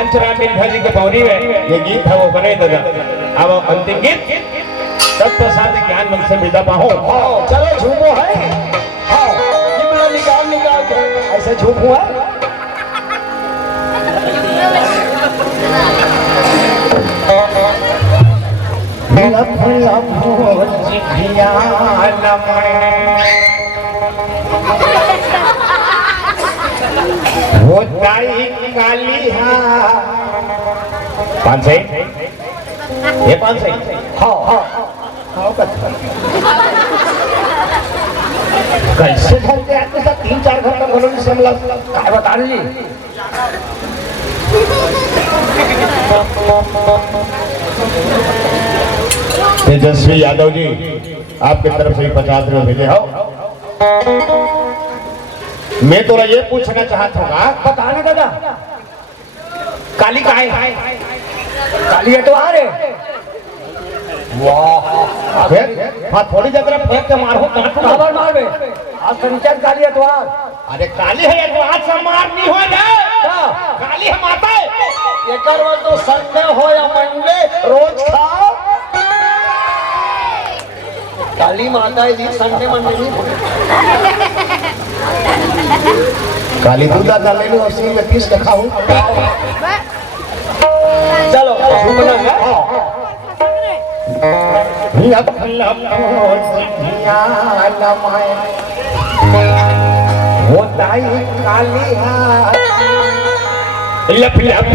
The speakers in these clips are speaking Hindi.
पंचरामीन भरी के पौरी में ये गीत है वो बने दादा। अब अंतिम गीत तत्प्रसाद ज्ञान मन से विदा पाहो। चलो झूमो है। हाँ किमला निकाल के ऐसे झूमो है। लफ लफ जिभिया वो ताई काली हा 5 ये 5 हाँ कैसे ढलते आते सब 3-4 घंटा बोलो नहीं समझ काय बता रही तेजस्वी यादव जी आपकी तरफ से 50 रुपये भेजे हो। मैं तो ये पूछना चाहता हूँ बताने दादा काली का है काली है तो आ रहे वाह हाँ थोड़ी जगह फेंक के मारो खबर मार बे आज शनिचर काली है तो अरे काली है तो आज से मार नहीं हो जाए काली है माता एक तो संडे हो या मंडे रोज खाओ काली माता है जी संडे मंडे नहीं काली दूधा डाले लो अस्सी में 30 रखा हूँ। चलो घूमना है वो ताई काली लफ लफ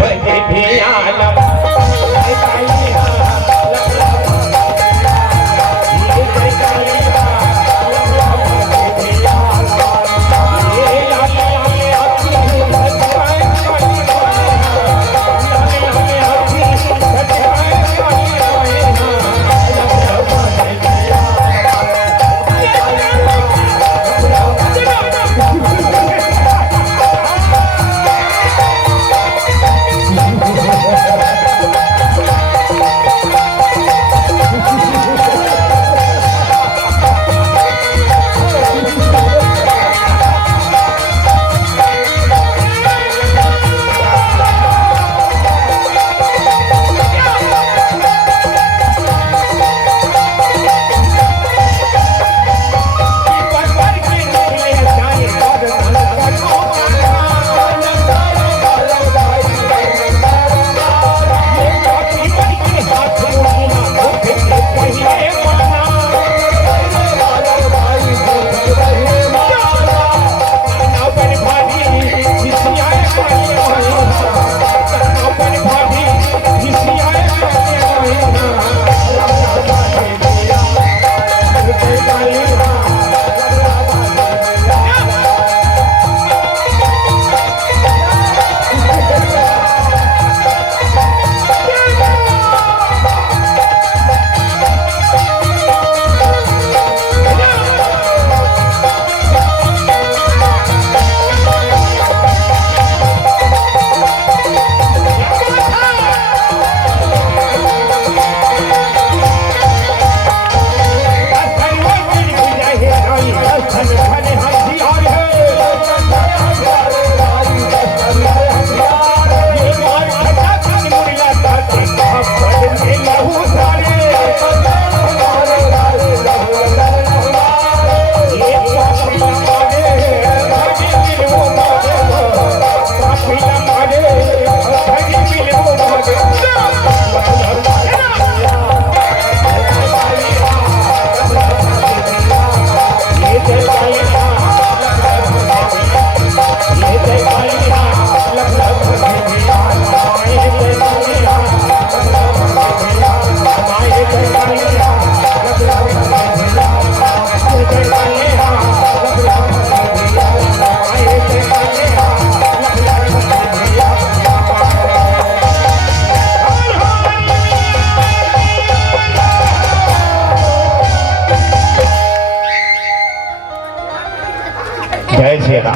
जय श्री राम।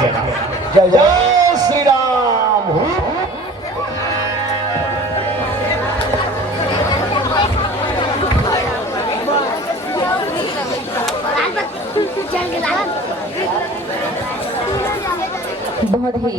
जय जय श्री राम। बहुत ही